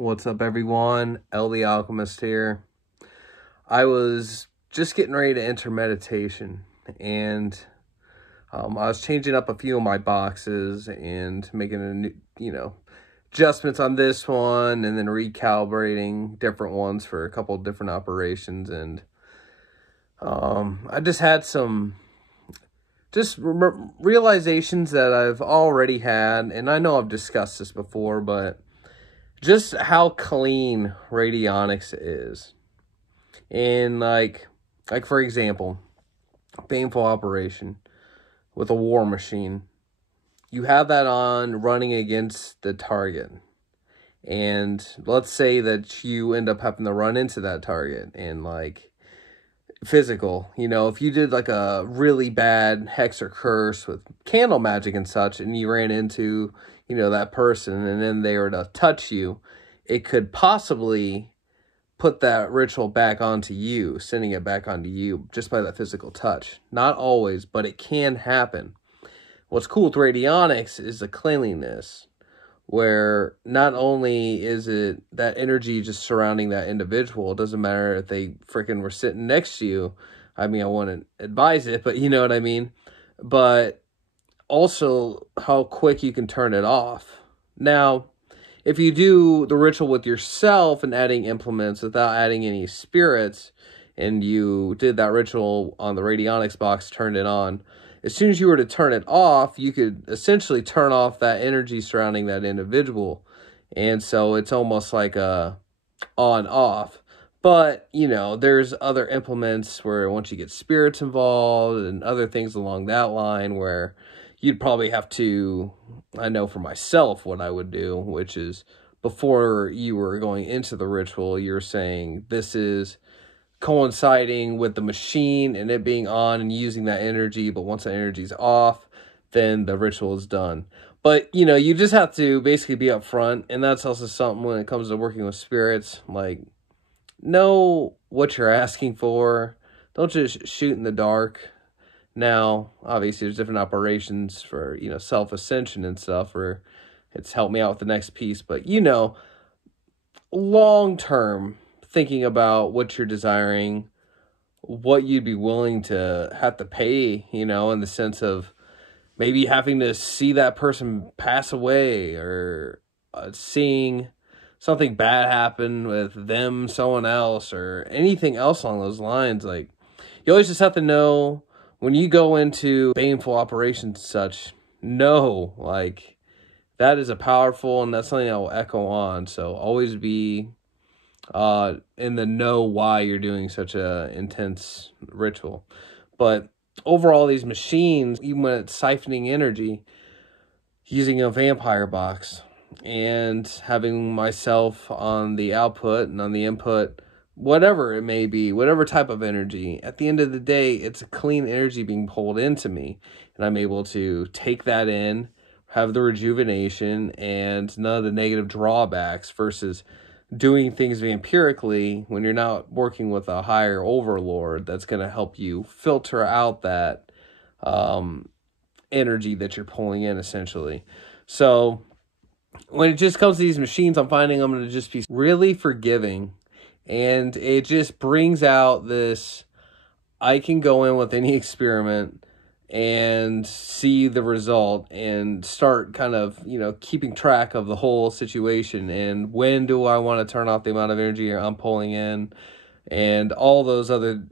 What's up, everyone? The Alchemist here. I was just getting ready to enter meditation, and I was changing up a few of my boxes and making a new, adjustments on this one, and then recalibrating different ones for a couple of different operations. And I just had some realizations that I've already had, and I know I've discussed this before, but just how clean Radionics is. And like for example, painful operation with a war machine. You have that on running against the target. And let's say that you end up having to run into that target and physical, if you did like a really bad hex or curse with candle magic and such, and you ran into that person, and then they were to touch you, it could possibly put that ritual back onto you, sending it back onto you just by that physical touch. Not always, but it can happen. What's cool with Radionics is the cleanliness, where not only is it that energy just surrounding that individual, it doesn't matter if they freaking were sitting next to you. I mean, I wouldn't advise it, but you know what I mean? But also how quick you can turn it off. Now, if you do the ritual with yourself and adding implements without adding any spirits, and you did that ritual on the Radionics box, turned it on, as soon as you were to turn it off, you could essentially turn off that energy surrounding that individual. And so it's almost like a on-off. But, there's other implements where once you get spirits involved and other things along that line where you'd probably have to, I know for myself what I would do, which is before you were going into the ritual, you're saying this is coinciding with the machine and it being on and using that energy, but once that energy's off, then the ritual is done. But, you just have to basically be upfront, and that's also something when it comes to working with spirits, know what you're asking for. Don't just shoot in the dark. Now, obviously, there's different operations for, self-ascension and stuff, where it's helped me out with the next piece. But, long-term, thinking about what you're desiring, what you'd be willing to have to pay, in the sense of maybe having to see that person pass away, or seeing something bad happen with them, someone else, or anything else along those lines. You always just have to know, when you go into painful operations and such, that is a powerful, and that's something that will echo on. So always be in the know why you're doing such a intense ritual. But overall, these machines, even when it's siphoning energy, using a vampire box and having myself on the output and on the input, whatever it may be, whatever type of energy, at the end of the day, it's a clean energy being pulled into me. And I'm able to take that in, have the rejuvenation, and none of the negative drawbacks versus doing things vampirically when you're not working with a higher overlord that's going to help you filter out that energy that you're pulling in, essentially. So when it just comes to these machines, I'm finding I'm going to just be really forgiving. And it just brings out this, I can go in with any experiment and see the result and start kind of, keeping track of the whole situation. And when do I want to turn off the amount of energy I'm pulling in, and all those other,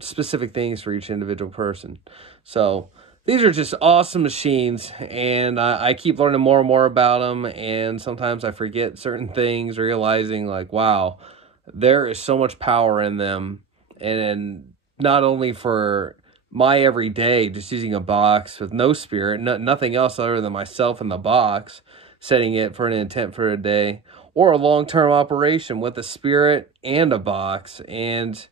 specific things for each individual person. So these are just awesome machines, and I keep learning more and more about them. And sometimes I forget certain things, realizing wow, there is so much power in them. And not only for my everyday, just using a box with no spirit, nothing else other than myself and the box, setting it for an intent for a day, or a long-term operation with a spirit and a box. And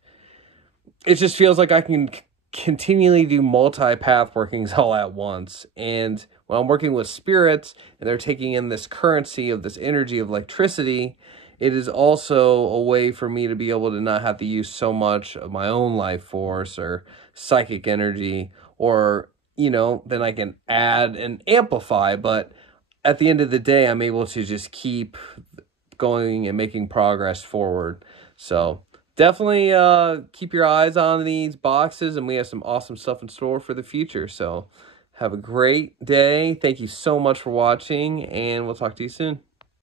it just feels like I can continually do multi-path workings all at once. And when I'm working with spirits and they're taking in this currency of this energy of electricity, it is also a way for me to be able to not have to use so much of my own life force or psychic energy, or, then I can add and amplify. But at the end of the day, I'm able to just keep going and making progress forward. So definitely keep your eyes on these boxes, and we have some awesome stuff in store for the future. So have a great day. Thank you so much for watching, and we'll talk to you soon.